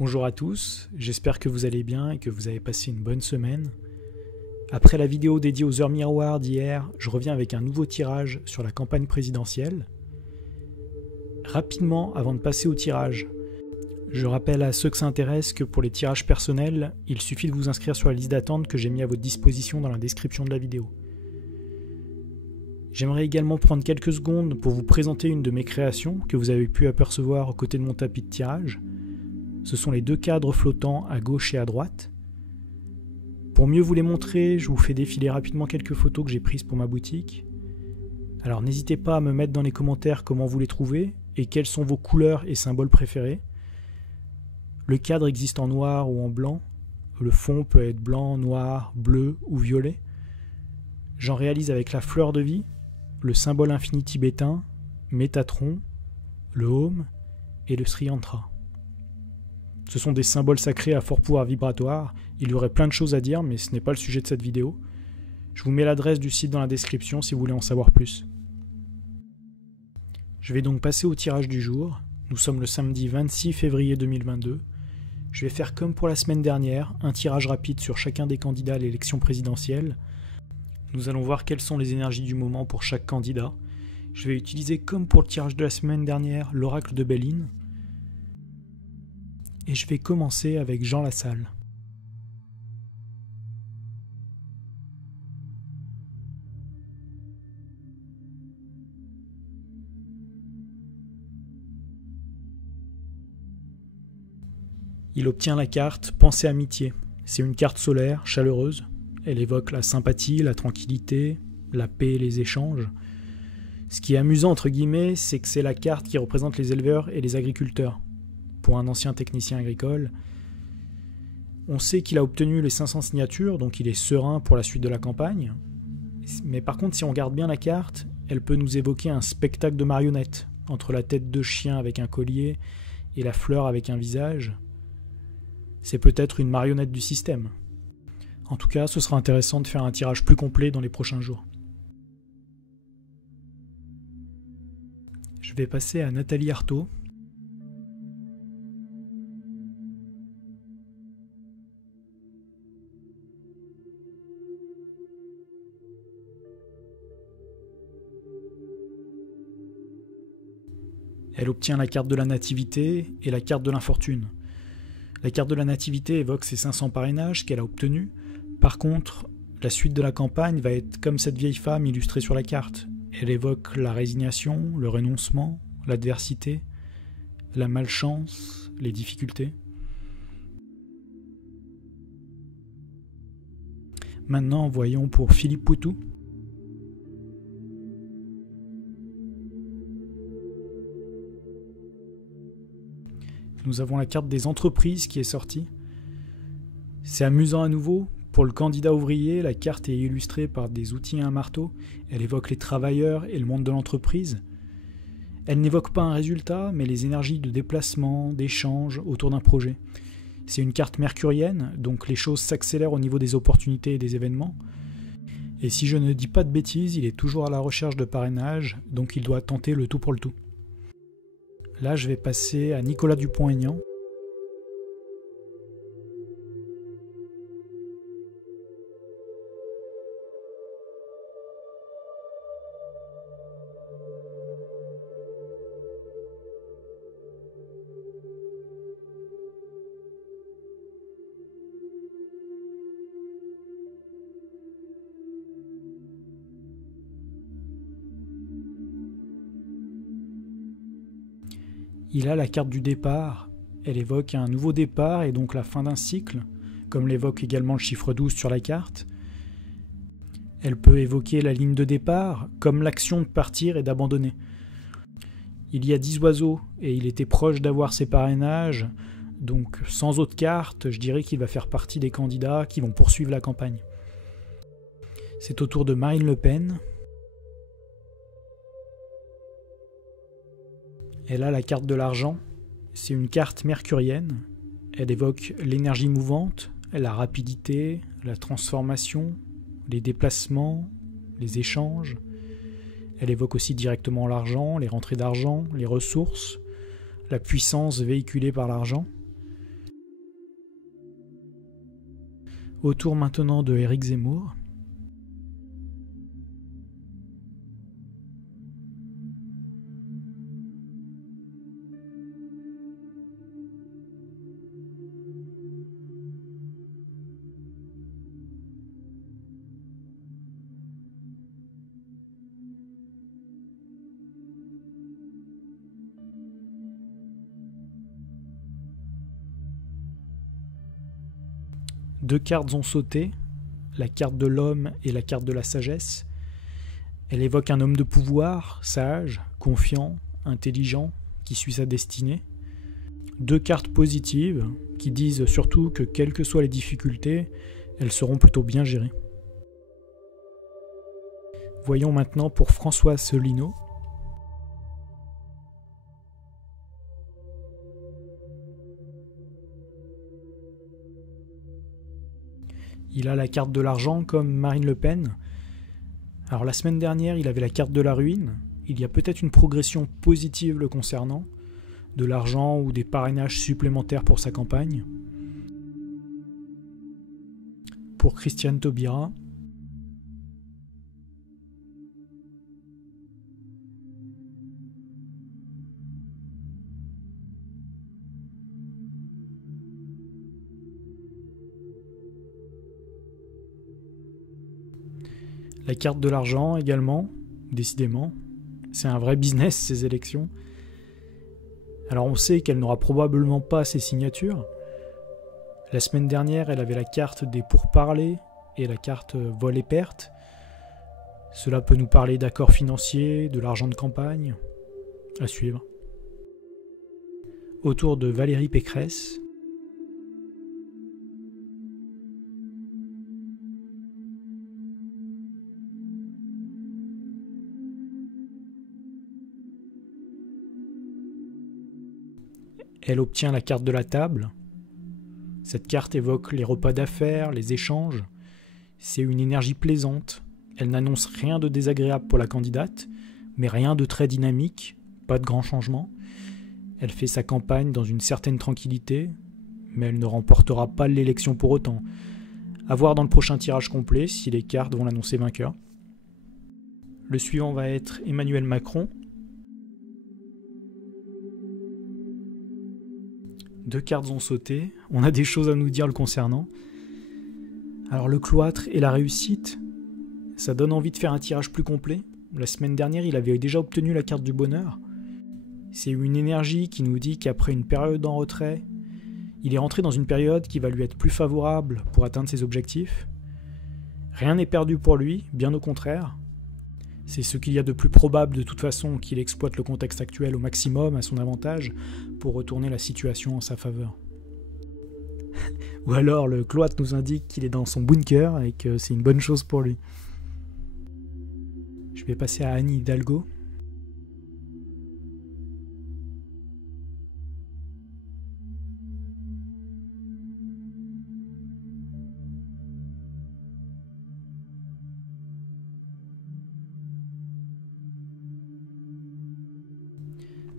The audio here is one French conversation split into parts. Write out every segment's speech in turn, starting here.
Bonjour à tous, j'espère que vous allez bien et que vous avez passé une bonne semaine. Après la vidéo dédiée aux heures miroirs d'hier, je reviens avec un nouveau tirage sur la campagne présidentielle. Rapidement, avant de passer au tirage, je rappelle à ceux que ça intéresse que pour les tirages personnels, il suffit de vous inscrire sur la liste d'attente que j'ai mis à votre disposition dans la description de la vidéo. J'aimerais également prendre quelques secondes pour vous présenter une de mes créations que vous avez pu apercevoir aux côtés de mon tapis de tirage. Ce sont les deux cadres flottants à gauche et à droite. Pour mieux vous les montrer, je vous fais défiler rapidement quelques photos que j'ai prises pour ma boutique. Alors n'hésitez pas à me mettre dans les commentaires comment vous les trouvez et quelles sont vos couleurs et symboles préférés. Le cadre existe en noir ou en blanc. Le fond peut être blanc, noir, bleu ou violet. J'en réalise avec la fleur de vie, le symbole infini tibétain, Métatron, le Home et le Sri Yantra. Ce sont des symboles sacrés à fort pouvoir vibratoire. Il y aurait plein de choses à dire, mais ce n'est pas le sujet de cette vidéo. Je vous mets l'adresse du site dans la description si vous voulez en savoir plus. Je vais donc passer au tirage du jour. Nous sommes le samedi 26 février 2022. Je vais faire comme pour la semaine dernière, un tirage rapide sur chacun des candidats à l'élection présidentielle. Nous allons voir quelles sont les énergies du moment pour chaque candidat. Je vais utiliser, comme pour le tirage de la semaine dernière, l'oracle de Béline. Et je vais commencer avec Jean Lassalle. Il obtient la carte Pensée Amitié. C'est une carte solaire, chaleureuse. Elle évoque la sympathie, la tranquillité, la paix et les échanges. Ce qui est amusant entre guillemets, c'est que c'est la carte qui représente les éleveurs et les agriculteurs. Pour un ancien technicien agricole, on sait qu'il a obtenu les 500 signatures, donc il est serein pour la suite de la campagne. Mais par contre, si on regarde bien la carte, elle peut nous évoquer un spectacle de marionnettes, entre la tête de chien avec un collier et la fleur avec un visage. C'est peut-être une marionnette du système. En tout cas, ce sera intéressant de faire un tirage plus complet dans les prochains jours. Je vais passer à Nathalie Arthaud. Elle obtient la carte de la nativité et la carte de l'infortune. La carte de la nativité évoque ses 500 parrainages qu'elle a obtenus. Par contre, la suite de la campagne va être comme cette vieille femme illustrée sur la carte. Elle évoque la résignation, le renoncement, l'adversité, la malchance, les difficultés. Maintenant, voyons pour Philippe Poutou. Nous avons la carte des entreprises qui est sortie. C'est amusant à nouveau. Pour le candidat ouvrier, la carte est illustrée par des outils et un marteau. Elle évoque les travailleurs et le monde de l'entreprise. Elle n'évoque pas un résultat, mais les énergies de déplacement, d'échange autour d'un projet. C'est une carte mercurienne, donc les choses s'accélèrent au niveau des opportunités et des événements. Et si je ne dis pas de bêtises, il est toujours à la recherche de parrainage, donc il doit tenter le tout pour le tout. Là, je vais passer à Nicolas Dupont-Aignan. Il a la carte du départ. Elle évoque un nouveau départ et donc la fin d'un cycle, comme l'évoque également le chiffre 12 sur la carte. Elle peut évoquer la ligne de départ, comme l'action de partir et d'abandonner. Il y a 10 oiseaux et il était proche d'avoir ses parrainages, donc sans autre carte, je dirais qu'il va faire partie des candidats qui vont poursuivre la campagne. C'est au tour de Marine Le Pen. Elle a la carte de l'argent. C'est une carte mercurienne. Elle évoque l'énergie mouvante, la rapidité, la transformation, les déplacements, les échanges. Elle évoque aussi directement l'argent, les rentrées d'argent, les ressources, la puissance véhiculée par l'argent. Au tour maintenant de Éric Zemmour. Deux cartes ont sauté, la carte de l'homme et la carte de la sagesse. Elle évoque un homme de pouvoir, sage, confiant, intelligent, qui suit sa destinée. Deux cartes positives qui disent surtout que quelles que soient les difficultés, elles seront plutôt bien gérées. Voyons maintenant pour François Asselineau. Il a la carte de l'argent comme Marine Le Pen. Alors la semaine dernière, il avait la carte de la ruine. Il y a peut-être une progression positive le concernant, de l'argent ou des parrainages supplémentaires pour sa campagne. Pour Christiane Taubira, la carte de l'argent également, décidément. C'est un vrai business ces élections. Alors on sait qu'elle n'aura probablement pas ses signatures. La semaine dernière, elle avait la carte des pourparlers et la carte vol et perte. Cela peut nous parler d'accords financiers, de l'argent de campagne. À suivre. Autour de Valérie Pécresse. Elle obtient la carte de la table. Cette carte évoque les repas d'affaires, les échanges. C'est une énergie plaisante. Elle n'annonce rien de désagréable pour la candidate, mais rien de très dynamique, pas de grands changements. Elle fait sa campagne dans une certaine tranquillité, mais elle ne remportera pas l'élection pour autant. À voir dans le prochain tirage complet si les cartes vont l'annoncer vainqueur. Le suivant va être Emmanuel Macron. Deux cartes ont sauté, on a des choses à nous dire le concernant. Alors le cloître et la réussite, ça donne envie de faire un tirage plus complet. La semaine dernière, il avait déjà obtenu la carte du bonheur. C'est une énergie qui nous dit qu'après une période en retrait, il est rentré dans une période qui va lui être plus favorable pour atteindre ses objectifs. Rien n'est perdu pour lui, bien au contraire. C'est ce qu'il y a de plus probable de toute façon qu'il exploite le contexte actuel au maximum à son avantage pour retourner la situation en sa faveur. Ou alors le cloître nous indique qu'il est dans son bunker et que c'est une bonne chose pour lui. Je vais passer à Anne Hidalgo.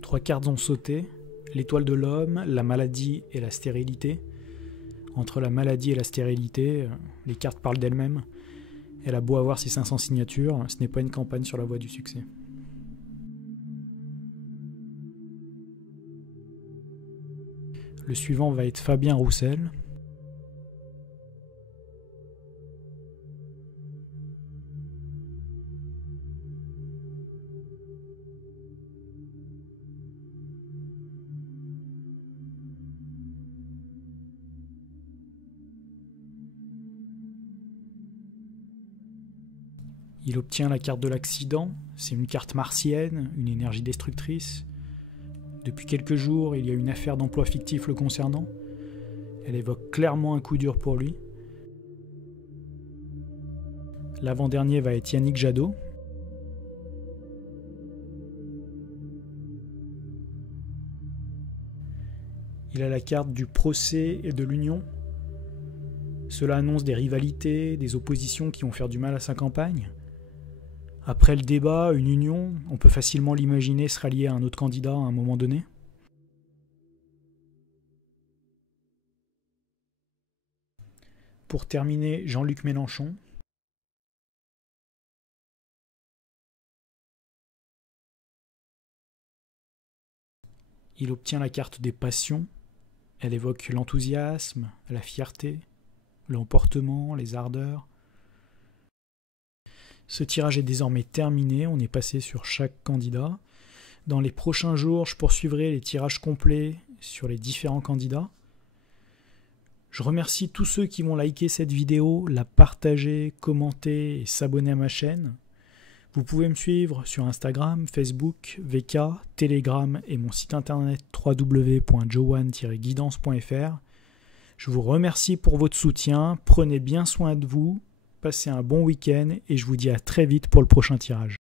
Trois cartes ont sauté, l'étoile de l'homme, la maladie et la stérilité. Entre la maladie et la stérilité, les cartes parlent d'elles-mêmes. Elle a beau avoir ses 500 signatures, ce n'est pas une campagne sur la voie du succès. Le suivant va être Fabien Roussel. Il obtient la carte de l'accident, c'est une carte martienne, une énergie destructrice. Depuis quelques jours, il y a une affaire d'emploi fictif le concernant. Elle évoque clairement un coup dur pour lui. L'avant-dernier va être Yannick Jadot. Il a la carte du procès et de l'union. Cela annonce des rivalités, des oppositions qui vont faire du mal à sa campagne. Après le débat, une union, on peut facilement l'imaginer se rallier à un autre candidat à un moment donné. Pour terminer, Jean-Luc Mélenchon. Il obtient la carte des passions. Elle évoque l'enthousiasme, la fierté, l'emportement, les ardeurs. Ce tirage est désormais terminé, on est passé sur chaque candidat. Dans les prochains jours, je poursuivrai les tirages complets sur les différents candidats. Je remercie tous ceux qui vont liker cette vidéo, la partager, commenter et s'abonner à ma chaîne. Vous pouvez me suivre sur Instagram, Facebook, VK, Telegram et mon site internet www.jowan-guidance.fr. Je vous remercie pour votre soutien, prenez bien soin de vous, passez un bon week-end et je vous dis à très vite pour le prochain tirage.